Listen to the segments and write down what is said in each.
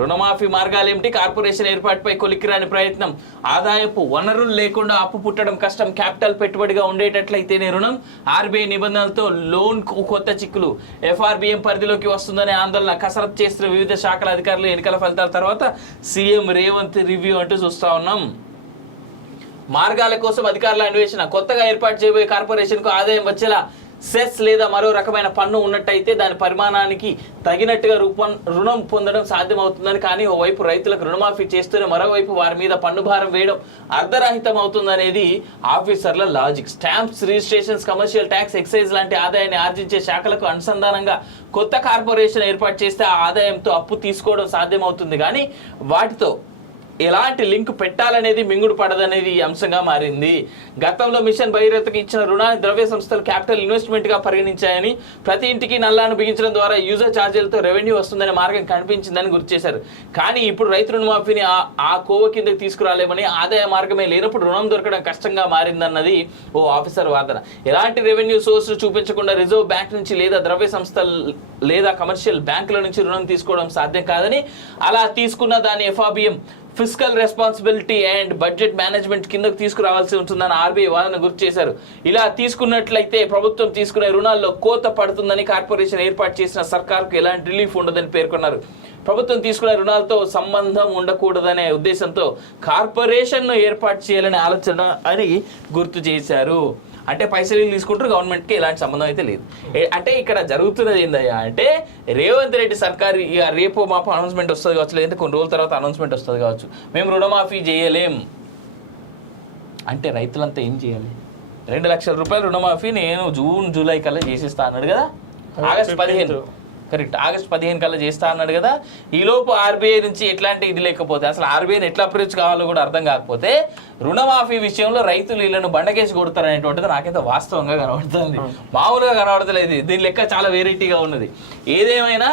రుణమాఫీ మార్గాలేమిటి, కార్పొరేషన్ ఏర్పాటుపై కొలిక్కిరాని ప్రయత్నం, ఆదాయపు వనరులు లేకుండా అప్పు పుట్టడం కష్టం, క్యాపిటల్ పెట్టుబడిగా ఉండేటట్లయితేనే రుణం, ఆర్బీఐ నిబంధనలతో లోన్ కొత్త చిక్కులు, ఎఫ్ఆర్బిఎం పరిధిలోకి వస్తుందనే ఆందోళన, కసరత్తు చేస్తున్న వివిధ శాఖల అధికారులు, ఎన్నికల ఫలితాల తర్వాత సీఎం రేవంత్ రివ్యూ అంటూ చూస్తా ఉన్నాం. మార్గాల కోసం అధికారుల అన్వేషణ, కొత్తగా ఏర్పాటు చేయబోయే కార్పొరేషన్కు ఆదాయం వచ్చేలా సెస్ లేదా మరో రకమైన పన్ను ఉన్నట్టయితే దాని పరిమాణానికి తగినట్టుగా రుణం పొందడం సాధ్యమవుతుందని, కానీ ఓవైపు రైతులకు రుణమాఫీ చేస్తూనే మరోవైపు వారి మీద పన్ను భారం వేయడం అర్ధరహితం అవుతుందనేది ఆఫీసర్ల logic. Stamps, registrations, commercial tax, excise లాంటి ఆదాయాన్ని ఆర్జించే శాఖలకు అనుసంధానంగా కొత్త కార్పొరేషన్ ఏర్పాటు చేస్తే ఆ ఆదాయంతో అప్పు తీసుకోవడం సాధ్యమవుతుంది, కానీ వాటితో ఎలాంటి లింక్ పెట్టాలనేది మింగుడు పడదనేది ఈ అంశంగా మారింది. గతంలో మిషన్ భగీరథకు ఇచ్చిన రుణాన్ని ద్రవ్య సంస్థలు క్యాపిటల్ ఇన్వెస్ట్మెంట్గా పరిగణించాయని, ప్రతి ఇంటికి నల్లాను బిగించడం ద్వారా యూజర్ ఛార్జీలతో రెవెన్యూ వస్తుందనే మార్గం కనిపించిందని గుర్తు చేశారు. కానీ ఇప్పుడు రైతు రుణమాఫీని ఆ కోవ కిందకి తీసుకురాలేమని, ఆదాయ మార్గమే లేనప్పుడు రుణం దొరకడం కష్టంగా మారిందన్నది ఓ ఆఫీసర్ వాదన. ఎలాంటి రెవెన్యూ సోర్స్ చూపించకుండా రిజర్వ్ బ్యాంక్ నుంచి లేదా ద్రవ్య సంస్థలు లేదా కమర్షియల్ బ్యాంకుల నుంచి రుణం తీసుకోవడం సాధ్యం కాదని, అలా తీసుకున్న దాని FRBM fiscal responsibility and budget management కిందకు తీసుకురావాల్సి ఉంటుందని ఆర్బీఐ వాదన గుర్తు చేశారు. ఇలా తీసుకున్నట్లయితే ప్రభుత్వం తీసుకునే రుణాల్లో కోత పడుతుందని, కార్పొరేషన్ ఏర్పాటు చేసిన సర్కార్కు ఎలాంటి రిలీఫ్ ఉండదని పేర్కొన్నారు. ప్రభుత్వం తీసుకునే రుణాలతో సంబంధం ఉండకూడదనే ఉద్దేశంతో కార్పొరేషన్ను ఏర్పాటు చేయాలనే ఆలోచన అని గుర్తు చేశారు. అంటే పైసలు తీసుకుంటారు, గవర్నమెంట్కి ఎలాంటి సంబంధం అయితే లేదు. అంటే ఇక్కడ జరుగుతున్నది ఏందయ్యా అంటే, రేవంత్ రెడ్డి సర్కార్ ఇక రేపు మాపు అనౌన్స్మెంట్ వస్తుంది కావచ్చు, లేదంటే కొన్ని రోజుల తర్వాత అనౌన్స్మెంట్ వస్తుంది కావచ్చు, మేము రుణమాఫీ చేయలేం అంటే రైతులంతా ఏం చేయాలి? 2 లక్షల రూపాయలు రుణమాఫీ నేను జూన్ జూలై కల్లా చేసేస్తా అన్నాడు కదా, ఆగస్టు 15 కరెక్ట్, ఆగస్టు 15 కల్లా చేస్తా అన్నాడు కదా. ఈలోపు ఆర్బీఐ నుంచి ఎట్లాంటి ఇది లేకపోతే, అసలు ఆర్బీఐని ఎట్లా అప్రోచ్ కావాలో కూడా అర్థం కాకపోతే రుణమాఫీ విషయంలో రైతులు వీళ్ళను బండకేసి కొడతారనేటువంటిది నాకైతే వాస్తవంగా కనబడుతుంది, మామూలుగా కనబడతలేదు. దీని లెక్క చాలా వెరైటీగా ఉన్నది. ఏదేమైనా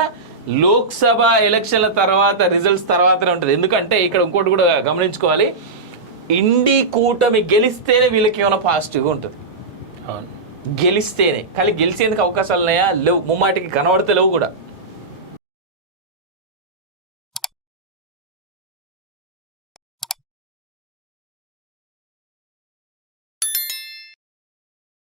లోక్సభ ఎలక్షన్ల తర్వాత రిజల్ట్స్ తర్వాతనే ఉంటుంది. ఎందుకంటే ఇక్కడ ఇంకోటి కూడా గమనించుకోవాలి, ఇండి కూటమి గెలిస్తేనే వీళ్ళకి ఏమైనా పాజిటివ్గా ఉంటుంది. గెలిస్తేనే, కానీ గెలిచేందుకు అవకాశాలు ఉన్నాయా? లేవు, ముమ్మాటికి కనబడతలేవు కూడా.